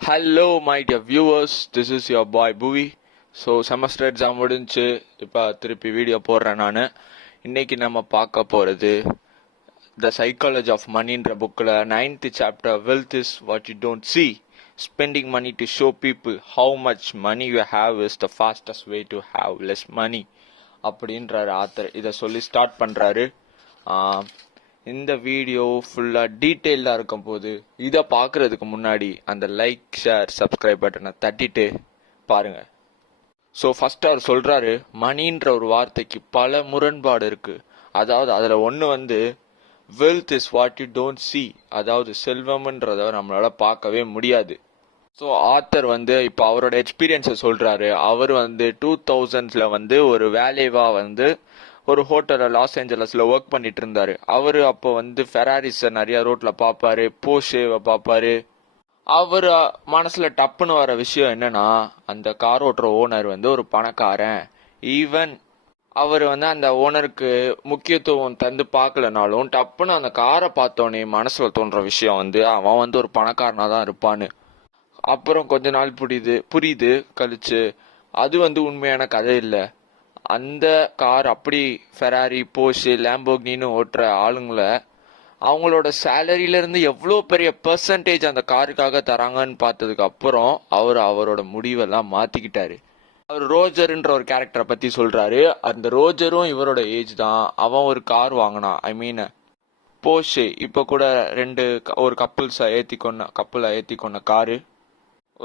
Hello my dear viewers, this is your boy Bhuvi. So semester exam முடிஞ்சு இப்போ திருப்பி video போடுறேன் நான். இன்னைக்கு நம்ம பார்க்க போகிறது த சைக்காலஜி ஆஃப் மணின்ற புக்கில் 9th chapter wealth is what you don't see, spending money to show people how much money you have is the fastest way to have less money அப்படின்றாரு ஆத்தர். இதை சொல்லி ஸ்டார்ட் பண்ணுறாரு. இந்த வீடியோ ஃபுல்லாக டீட்டெயில்டாக இருக்கும் போது இதை பார்க்குறதுக்கு முன்னாடி அந்த லைக் ஷேர் சப்ஸ்கிரைப் பட்டனை தட்டிட்டு பாருங்க. ஸோ ஃபர்ஸ்ட் அவர் சொல்கிறாரு, மணின்ற ஒரு வார்த்தைக்கு பல முரண்பாடு இருக்குது. அதாவது அதில் ஒன்று wealth is what you don't C, அதாவது செல்வம்ன்றதை நம்மளால பார்க்கவே முடியாது. ஸோ ஆத்தர் இப்போ அவரோட எக்ஸ்பீரியன்ஸை சொல்கிறாரு. அவர் 2000s ஒரு வேலைவாக ஒரு ஹோட்டலில் லாஸ் ஏஞ்சலஸில் ஒர்க் பண்ணிட்டு இருந்தாரு. அவர் அப்போ ஃபெராரிஸை நிறைய ரோட்ல பார்ப்பாரு, போஷேவை பார்ப்பாரு. அவர் மனசுல டப்புன்னு வர விஷயம் என்னன்னா, அந்த கார் ஓட்டுற ஓனர் ஒரு பணக்காரன். ஈவன் அவர் அந்த ஓனருக்கு முக்கியத்துவம் தந்து பார்க்கலனாலும் டப்புன்னு அந்த காரை பார்த்தோன்னே மனசுல தோன்ற விஷயம் அவன் ஒரு பணக்காரனா தான் இருப்பான்னு. அப்புறம் கொஞ்ச நாள் புரியுது கழிச்சு அது உண்மையான கதை இல்லை. அந்த கார் அப்படி ஃபெராரி, போஷே, லேம்போகினின்னு ஓட்டுற ஆளுங்களை அவங்களோட சேலரியிலேருந்து எவ்வளோ பெரிய பெர்சன்டேஜ் அந்த காருக்காக தராங்கன்னு பார்த்ததுக்கு அப்புறம் அவரோட முடிவெல்லாம் மாற்றிக்கிட்டாரு. அவர் ரோஜர்ன்ற ஒரு கேரக்டரை பற்றி சொல்கிறாரு. அந்த ரோஜரும் இவரோட ஏஜ் தான். அவன் ஒரு கார் வாங்கினான். ஐ மீன் போஷே. இப்போ கூட ஒரு கப்புளை ஏற்றி கொண்ட காரு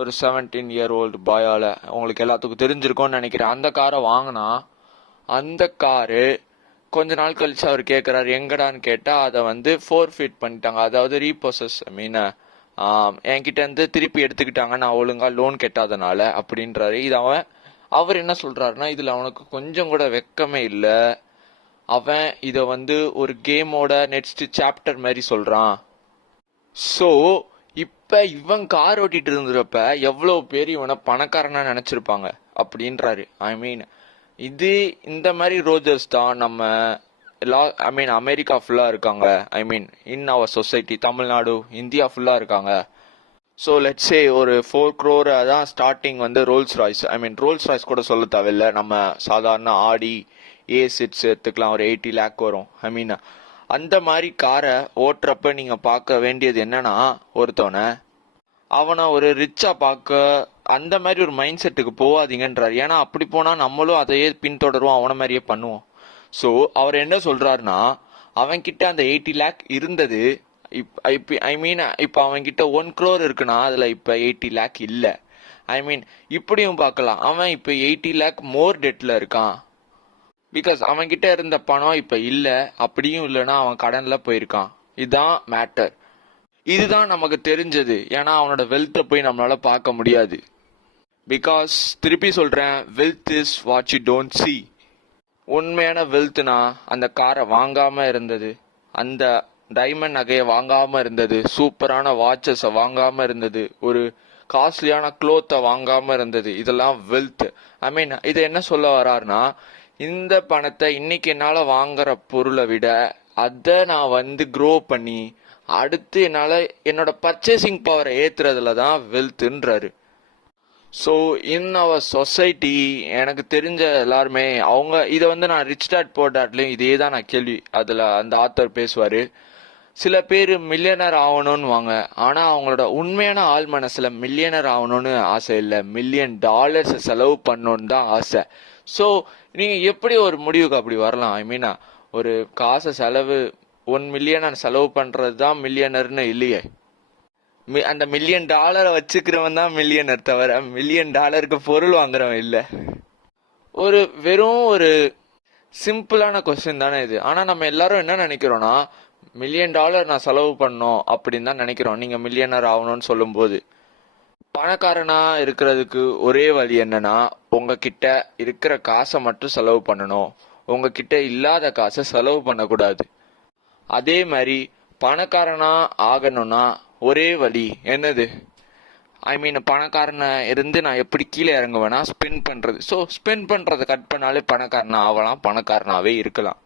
ஒரு 17-year-old பாயால் உங்களுக்கு எல்லாத்துக்கும் தெரிஞ்சிருக்கும்னு நினைக்கிறேன். அந்த காரை வாங்கினா அந்த காரு கொஞ்ச நாள் கழிச்சு அவர் கேட்குறாரு எங்கடான்னு கேட்டால் அதை ஃபோர்ஃபிட் பண்ணிட்டாங்க, அதாவது ரீப்ரோசஸ். ஐ மீன் என்கிட்ட திருப்பி எடுத்துக்கிட்டாங்க, நான் ஒழுங்கா லோன் கெட்டாதனால அப்படின்றாரு. இது அவர் என்ன சொல்றாருன்னா, இதில் அவனுக்கு கொஞ்சம் கூட வெக்கமே இல்லை. அவன் இதை ஒரு கேமோட நெக்ஸ்ட் சாப்டர் மாதிரி சொல்றான். ஸோ இப்ப இவன் கார் ஓட்டிட்டு இருந்தப்ப எவ்வளவு பேர் இவனை பணக்காரனா நினைச்சிருப்பாங்க அப்படின்றாரு. ஐ மீன் இந்த மாதிரி ரோஜர்ஸ் தான் நம்ம அமெரிக்கா ஃபுல்லா இருக்காங்க. ஐ மீன் இன் அவர் சொசைட்டி, தமிழ்நாடு, இந்தியா ஃபுல்லா இருக்காங்க. ஸோ லெட்ஸ் சே ஒரு 4 crore தான் ஸ்டார்டிங் ரோல்ஸ் ராய்ஸ். ஐ மீன் ரோல்ஸ் ராய்ஸ் கூட சொல்ல தேவையில்லை, நம்ம சாதாரண ஆடி A6 எடுத்துக்கலாம், ஒரு 80 lakh வரும். ஐ மீன் அந்த மாதிரி காரை ஓட்டுறப்ப நீங்க பார்க்க வேண்டியது என்னன்னா, அவனை ஒரு ரிச்சா பார்க்க அந்த மாதிரி ஒரு மைண்ட் செட்டுக்கு போகாதீங்கன்றாரு. ஏன்னா அப்படி போனா நம்மளும் அதையே பின்தொடருவோம், அவனை மாதிரியே பண்ணுவோம். ஸோ அவர் என்ன சொல்றாருன்னா, அவன்கிட்ட அந்த 80 lakh இருந்தது. இப்ப அவன்கிட்ட 1 crore இருக்குன்னா அதுல இப்ப 80 lakh இல்ல. ஐ மீன் இப்படியும் பார்க்கலாம், அவன் இப்ப 80 lakh மோர் டெட்ல இருக்கான். பிகாஸ் அவன்கிட்ட இருந்த பணம் இப்ப இல்ல, அப்படியும் இல்லைன்னா அவன் கடன்ல போயிருக்கான். இதுதான் மேட்டர். இதுதான் நமக்கு தெரிஞ்சது. ஏன்னா அவனோட வெல்த்தை போய் நம்மளால பார்க்க முடியாது. பிகாஸ் திருப்பி சொல்றேன், wealth is what you don't C. உண்மையான வெல்த்னா அந்த காரை வாங்காம இருந்தது, அந்த டைமண்ட் நகையை வாங்காம இருந்தது, சூப்பரான வாட்சஸை வாங்காம இருந்தது, ஒரு காஸ்ட்லியான க்ளோத்தை வாங்காம இருந்தது. இதெல்லாம் வெல்த். ஐ மீன் இது என்ன சொல்ல வர்றாருன்னா, இந்த பணத்தை இன்னைக்கு என்னால வாங்குற பொருளை விட அதை நான் க்ரோ பண்ணி அடுத்து என்னால என்னோட பர்ச்சேசிங் பவரை ஏத்துறதுல தான் வெல்த்ன்றாரு. ஸோ இன் அவர் சொசைட்டி எனக்கு தெரிஞ்ச எல்லாருமே அவங்க இதை நான் ரிச் டாட் புவர் டாட்லையும் இதே தான் நான் கேள்வி அதில் அந்த ஆத்தர் பேசுவார். சில பேர் மில்லியனர் ஆகணும்னு வாங்க, ஆனால் அவங்களோட உண்மையான ஆள் மனசில் மில்லியனர் ஆகணும்னு ஆசை இல்லை, $1 million செலவு பண்ணணுன்னு தான் ஆசை. ஸோ நீங்கள் எப்படி ஒரு முடிவுக்கு அப்படி வரலாம்? ஐ மீன் ஒரு காசை $1 million செலவு பண்ணுறது தான் மில்லியனர்னு இல்லையே. அந்த $1 million வச்சுக்கிறவன் தான் மில்லியனர், தவிர $1 million பொருள் வாங்குறவன் இல்லை. வெறும் ஒரு சிம்பிளான கொஸ்டின் தானே இது. ஆனால் நம்ம எல்லாரும் என்ன நினைக்கிறோம்னா, $1 million நான் செலவு பண்ணோம் அப்படின்னு தான் நினைக்கிறோம். நீங்க மில்லியனர் ஆகணும்னு சொல்லும் போது, பணக்காரனா இருக்கிறதுக்கு ஒரே வழி என்னன்னா, உங்ககிட்ட இருக்கிற காசை மட்டும் செலவு பண்ணணும், உங்ககிட்ட இல்லாத காசை செலவு பண்ணக்கூடாது. அதே மாதிரி பணக்காரனா ஆகணும்னா ஒரே வழி என்னது? ஐ மீன் பணக்காரனை இருந்து நான் எப்படி கீழே இறங்குவேன்னா ஸ்பெண்ட் பண்றது. ஸோ ஸ்பெண்ட் பண்றதை கட் பண்ணாலே பணக்காரனா ஆகலாம், பணக்காரனாவே இருக்கலாம்.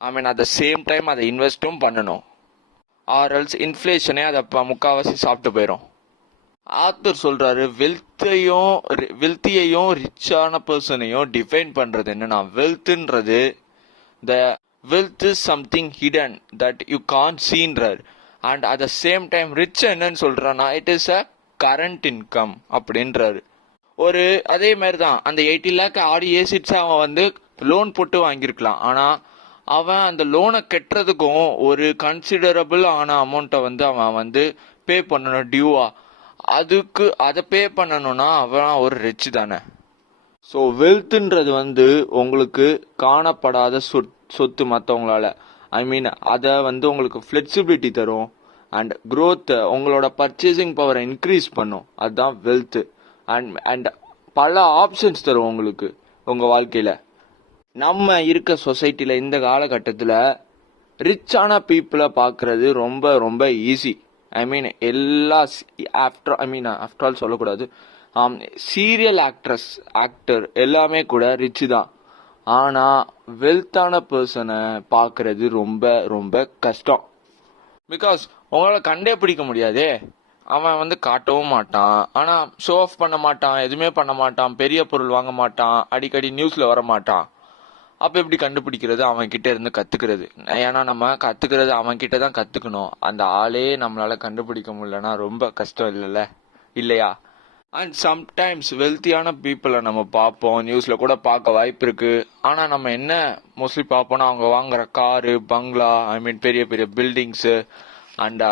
I mean at the same time அதை இன்வெஸ்ட்டும் பண்ணணும். ஆர்எல்ஸ் இன்ஃப்ளேஷனே அதை முக்கால்வாசி சாப்பிட்டு போயிடும். ஆத்தர் சொல்றாரு வெல்த்தியையும் ரிச்சான பர்சனையும் டிஃபைன் பண்றது என்னன்னா, வெல்த்ன்றது the wealth is something hidden that you can't சீன்றார். And at the same time rich என்னன்னு சொல்றான்னா, it is a current income அப்படின்றாரு. ஒரு அதே மாதிரி தான் அந்த 80 லேக் ஆடி ஏசிட்ஸ் அவன் வந்து லோன் போட்டு வாங்கியிருக்கலாம். ஆனால் அவன் அந்த லோனை கட்டுறதுக்கும் ஒரு கன்சிடரபிள் ஆன அமௌண்ட்டை வந்து அவன் வந்து பே பண்ணணும் டியூவா. அதுக்கு அதை பே பண்ணணும்னா அவன் ஒரு ரிச் தானே. ஸோ வெல்த்ன்றது வந்து உங்களுக்கு காணப்படாத சொத்து மற்றவங்களால. ஐ மீன் அதை வந்து உங்களுக்கு ஃப்ளெக்சிபிலிட்டி தரும் அண்ட் க்ரோத்தை, உங்களோட பர்ச்சேசிங் பவரை இன்க்ரீஸ் பண்ணும். அதுதான் வெல்த்து. அண்ட் பல ஆப்ஷன்ஸ் தரும் உங்களுக்கு உங்கள் வாழ்க்கையில். நம்ம இருக்க சொசைட்டியில் இந்த காலகட்டத்தில் ரிச்சான பீப்புளை பார்க்குறது ரொம்ப ரொம்ப ஈஸி. ஐ மீன் எல்லா ஆஃப்டர் ஆல் சொல்லக்கூடாது, சீரியல் ஆக்டர் எல்லாமே கூட ரிச்சு தான். ஆனால் வெல்த்தான பர்சனை பார்க்குறது ரொம்ப ரொம்ப கஷ்டம். பிகாஸ் உங்களால் கண்டே பிடிக்க முடியாதே. அவன் வந்து காட்டவும் மாட்டான், ஆனால் ஷோ ஆஃப் பண்ண மாட்டான், எதுவுமே பண்ண மாட்டான், பெரிய பொருள் வாங்க மாட்டான், அடிக்கடி நியூஸில் வர மாட்டான். அப்போ எப்படி கண்டுபிடிக்கிறது? அவன் கிட்ட இருந்து கற்றுக்கிறது. ஏன்னா நம்ம கற்றுக்கிறது அவன் கிட்ட தான் கற்றுக்கணும். அந்த ஆளே நம்மளால கண்டுபிடிக்க முடியலன்னா ரொம்ப கஷ்டம் இல்லையா? அண்ட் சம்டைம்ஸ் வெல்த்தியான பீப்புளை நம்ம பார்ப்போம், நியூஸில் கூட பார்க்க வாய்ப்பு இருக்குது. ஆனால் நம்ம என்ன மோஸ்ட்லி பார்ப்போம்னா, அவங்க வாங்குற காரு, பங்களா, பெரிய பெரிய பில்டிங்ஸு அண்ட்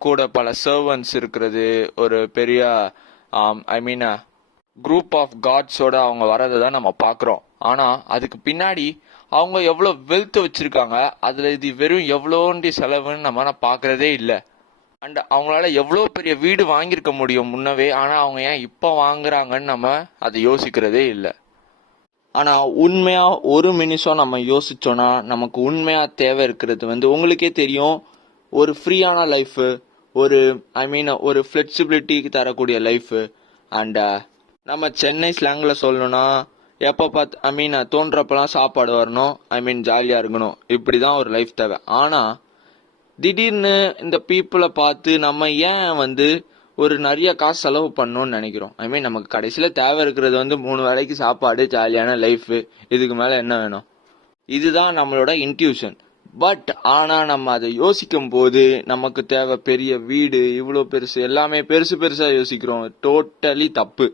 கூட பல சர்வன்ஸ் இருக்கிறது, ஒரு பெரிய குரூப் ஆஃப் காட்ஸோட அவங்க வரதை தான் நம்ம பார்க்குறோம். ஆனால் அதுக்கு பின்னாடி அவங்க எவ்வளோ வெல்த் வச்சுருக்காங்க, அதில் இது வெறும் எவ்வளோண்டி செலவுன்னு நம்ம பார்க்குறதே இல்லை. அண்ட் அவங்களால எவ்வளோ பெரிய வீடு வாங்கியிருக்க முடியும் முன்னவே, ஆனால் அவங்க ஏன் இப்போ வாங்குறாங்கன்னு நம்ம அதை யோசிக்கிறதே இல்லை. ஆனால் உண்மையாக ஒரு நிமிஷம் நம்ம யோசிச்சோன்னா நமக்கு உண்மையாக தேவை இருக்கிறது வந்து உங்களுக்கே தெரியும், ஒரு ஃப்ரீயான லைஃபு, ஒரு ஃப்ளெக்சிபிலிட்டி தரக்கூடிய லைஃபு. அண்ட் நம்ம சென்னை ஸ்லாங்கில் சொல்லணும்னா, எப்போ தோன்றப்பெல்லாம் சாப்பாடு வரணும், ஜாலியாக இருக்கணும், இப்படி தான் ஒரு லைஃப் தேவை. ஆனால் திடீர்னு இந்த பீப்புளை பார்த்து நம்ம ஏன் வந்து ஒரு நிறைய காசு செலவு பண்ணணும்னு நினைக்கிறோம். நமக்கு கடைசியில் தேவை இருக்கிறது வந்து 3 வேளைக்கு சாப்பாடு, ஜாலியான லைஃபு, இதுக்கு மேலே என்ன வேணும்? இதுதான் நம்மளோட இன்ட்யூஷன். பட் ஆனால் நம்ம அதை யோசிக்கும் போது நமக்கு தேவை பெரிய வீடு, இவ்வளோ பெருசு, எல்லாமே பெருசாக யோசிக்கிறோம். டோட்டலி தப்பு.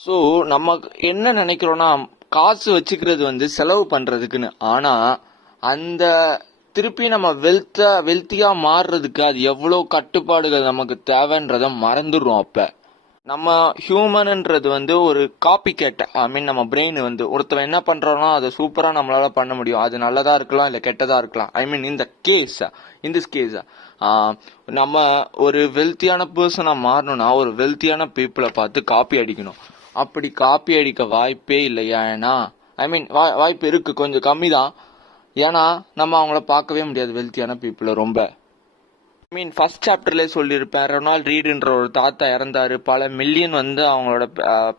ஸோ நம்ம என்ன நினைக்கிறோன்னா, காசு வச்சுக்கிறது வந்து செலவு பண்ணுறதுக்குன்னு. ஆனால் அந்த திருப்பி நம்ம வெல்த்தியாக மாறுறதுக்கு அது எவ்வளோ கட்டுப்பாடுகள் நமக்கு தேவைன்றதை மறந்துடுறோம். அப்போ நம்ம ஹியூமன்ன்றது வந்து ஒரு காப்பி கேட். நம்ம பிரெயின் வந்து ஒருத்தவன் என்ன பண்ணுறோன்னா அதை சூப்பராக நம்மளால பண்ண முடியும். அது நல்லதாக இருக்கலாம், இல்லை கெட்டதாக இருக்கலாம். இந்த கேஸ் நம்ம ஒரு வெல்த்தியான பர்சனாக மாறணும்னா ஒரு வெல்த்தியான பீப்புளை பார்த்து காப்பி அடிக்கணும். அப்படி காப்பி அடிக்க வாய்ப்பே இல்லை. ஏன்னா வாய்ப்பு இருக்கு, கொஞ்சம் கம்மி தான். ஏன்னா நம்ம அவங்கள பார்க்கவே முடியாது வெல்த்தியான பீப்புளை ரொம்ப. ஃபர்ஸ்ட் சாப்டர்லேயே சொல்லியிருப்பேன், ரொனால்ட் ரீடுன்ற ஒரு தாத்தா இறந்தாரு, பல மில்லியன் வந்து அவங்களோட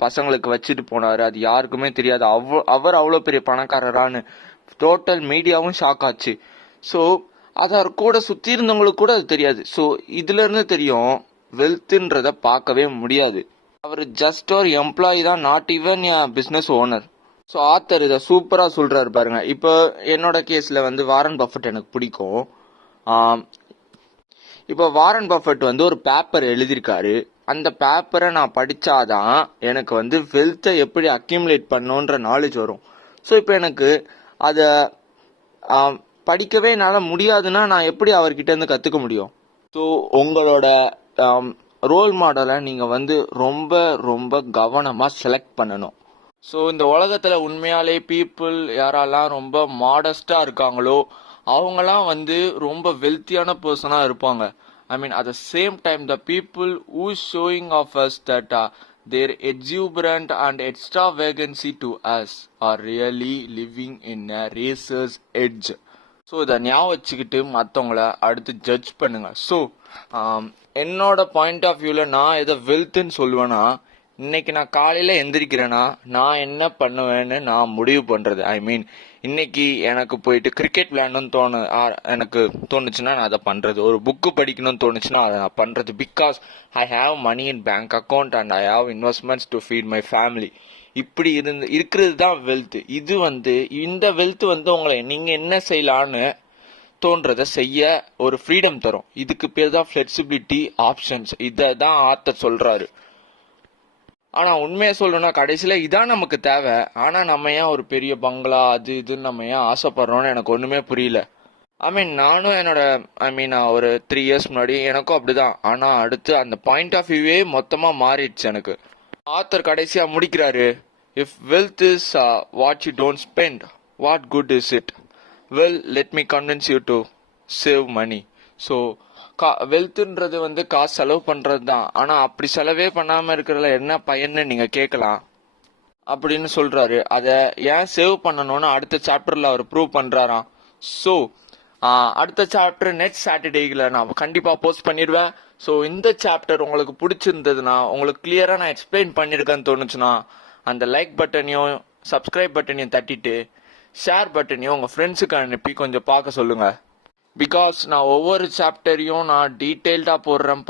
பசங்களுக்கு வச்சுட்டு போனாரு. அது யாருக்குமே தெரியாது அவர் அவ்வளோ பெரிய பணக்காரரான்னு. டோட்டல் மீடியாவும் ஷாக் ஆச்சு. ஸோ அதை கூட சுற்றி இருந்தவங்களுக்கு கூட அது தெரியாது. ஸோ இதுல இருந்து தெரியும், வெல்த்ன்றத பார்க்கவே முடியாது. அவர் ஜஸ்ட் ஒரு எம்ப்ளாயி தான், not even business owner. So author இதை சூப்பராக சொல்றாரு பாருங்க. இப்போ என்னோட கேஸில் வந்து வாரன் பஃபெட் எனக்கு பிடிக்கும். இப்போ வாரன் பஃபெட் வந்து ஒரு பேப்பர் எழுதியிருக்காரு. அந்த பேப்பரை நான் படித்தாதான் எனக்கு வந்து வெல்த்தை எப்படி அக்யூமுலேட் பண்ணணுன்ற நாலேஜ் வரும். ஸோ இப்போ எனக்கு அதை படிக்கவே என்னால் முடியாதுன்னா நான் எப்படி அவர்கிட்டேருந்து கற்றுக்க முடியும்? ஸோ உங்களோட ரோல் மாடலை நீங்கள் வந்து ரொம்ப ரொம்ப கவனமாக செலக்ட் பண்ணணும். ஸோ இந்த உலகத்தில் உண்மையாலே பீப்புள் யாரெல்லாம் ரொம்ப மாடஸ்டாக இருக்காங்களோ அவங்களாம் வந்து ரொம்ப வெல்த்தியான பர்சனாக இருப்பாங்க. at the same time, the people who showing of us that their exuberant and extravagancy to us are really living in a racer's edge. So இதை ஞாபகம் வச்சுக்கிட்டு மற்றவங்கள அடுத்து ஜட்ஜ் பண்ணுங்க. ஸோ என்னோட பாயிண்ட் ஆஃப் வியூவில் நான் எதை வெல்த்துன்னு சொல்லுவேன்னா, இன்னைக்கு நான் காலையில எந்திரிக்கிறேன்னா நான் என்ன பண்ணுவேன்னு நான் முடிவு பண்றது. ஐ மீன் இன்னைக்கு எனக்கு போயிட்டு கிரிக்கெட் விளையாடணும்னு எனக்கு தோணுச்சுன்னா நான் அதை பண்றது. ஒரு புக்கு படிக்கணும்னு தோணுச்சுன்னா அதை நான் பண்றது. Because I have money in bank account and I have investments to feed my family. இப்படி இருக்கிறது தான் வெல்த். இது இந்த வெல்த் உங்களை நீங்க என்ன செய்யலான்னு தோன்றதை செய்ய ஒரு ஃப்ரீடம் தரும். இதுக்கு பேர் தான் ஃபிளெக்சிபிலிட்டி ஆப்ஷன்ஸ். இதை தான் ஆத்தர் சொல்றாரு. ஆனா உண்மையை சொல்லணும்னா கடைசியில இதான் நமக்கு தேவை. ஆனா நம்ம ஏன் ஒரு பெரிய பங்களா அது இதுன்னு நம்ம ஏன் ஆசைப்படுறோம்னு எனக்கு ஒண்ணுமே புரியல. நானும் என்னோட ஒரு 3 years முன்னாடி எனக்கும் அப்படிதான். ஆனா அடுத்து அந்த பாயிண்ட் ஆஃப் வியூவே மொத்தமா மாறிடுச்சு எனக்கு. ஆத்தர் கடைசியா முடிக்கிறாரு, if wealth is what you don't spend, what good is it? Well, let me convince you to save money. So வெல்த்ன்றது காசு செலவு பண்றது தான். ஆனா அப்படி செலவே பண்ணாம இருக்கிறதுல என்ன பயன்னு நீங்க கேட்கலாம் அப்படின்னு சொல்றாரு. அதை ஏன் சேவ் பண்ணணும்னு அடுத்த சாப்டர்ல அவர் ப்ரூவ் பண்றாராம். ஸோ அடுத்த சாப்டர் நெக்ஸ்ட் சாட்டர்டேல நான் கண்டிப்பா போஸ்ட் பண்ணிடுவேன். ஸோ இந்த சாப்டர் உங்களுக்கு பிடிச்சிருந்ததுன்னா, உங்களுக்கு கிளியரா நான் எக்ஸ்பிளைன் பண்ணிருக்கேன்னு தோணுச்சுன்னா அந்த லைக் பட்டனையும் சப்ஸ்கிரைப் பட்டனையும் தட்டிட்டு ஷேர் பட்டனையும் உங்க ஃப்ரெண்ட்ஸுக்கு அனுப்பி கொஞ்சம் பார்க்க சொல்லுங்க. பிகாஸ் நான் ஒவ்வொரு சாப்டரையும் நான் டீட்டெயில்டா போடுறேன்.